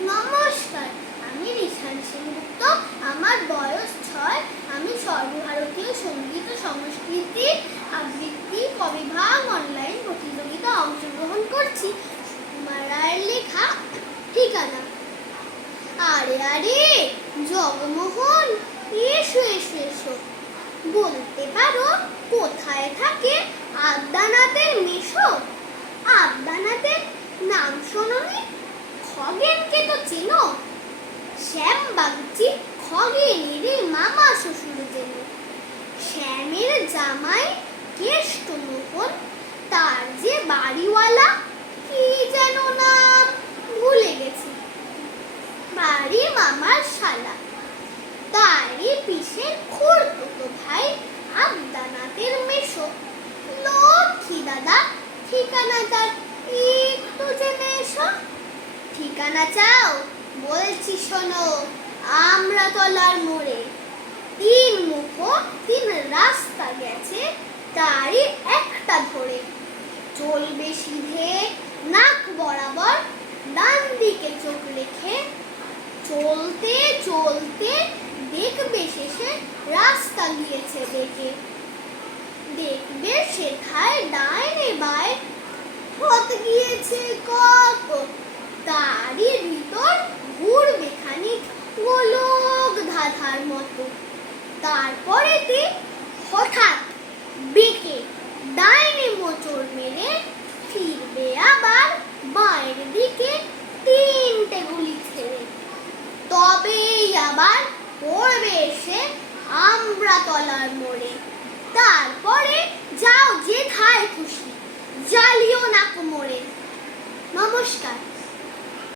নমস্কার, আমি রিশান সেনগুপ্ত। আমার বয়স 6। আমি সর্বভারতীয় সঙ্গীত ও সংস্কৃতি আবৃত্তি কবিভাগ অনলাইন প্রতিযোগিতায় অংশগ্রহণ করছি। সুকুমার রায়ের লেখা ঠিকানা। আরে আরে জগমোহন, এসো এসো এসো। বলতে পারো কোথায় থাকে আদ্যানাথের মেশো? আদ্যানাথের নাম শোনোনি? খগেনকে তো চেনো? শ্যাম বাগচি খগেনেরই মামা শ্বশুর যেন। শ্যামের জামাই কেষ্টমোহন, তার যে বাড়িওয়ালা কি যেন নাম ভুলে গেছি। বাড়ি মামার শালা, তারই পিসের খুড়তুতো ভাই আদ্যানাথের মেশো। লক্ষ্মী দাদা, ঠিকানা তার একটু জেনে এসো। ঠিকানা চাও? বলছি শোনো। আমড়াতলার মোড়ে 3 মুখো 3 রাস্তা গেছে, তারই একটা ধরে। চলবে সিধে নাক বরাবর, ডান দিকে চোখ রেখে। চলতে চলতে দেখবে শেষে রাস্তা গিয়েছে বেঁকে। দেখবে সেথায় ডাইনে বাঁয়ে পথ গিয়েছে কত, তারই ভিতর ঘুরবে খানিক গোলক ধাঁধার মতো। তারপরেতে হঠাৎ বেঁকে ডাইনে মোচড় মেরে ফিরবে আবার বাঁয়ের দিকে 3টে গুলি ছেড়ে। তবেই আবার পড়বে এসে আমড়াতলার মোড়ে। তারপরে যাও যেথায় খুশি, জ্বালিও না কোমরে। নমস্কার।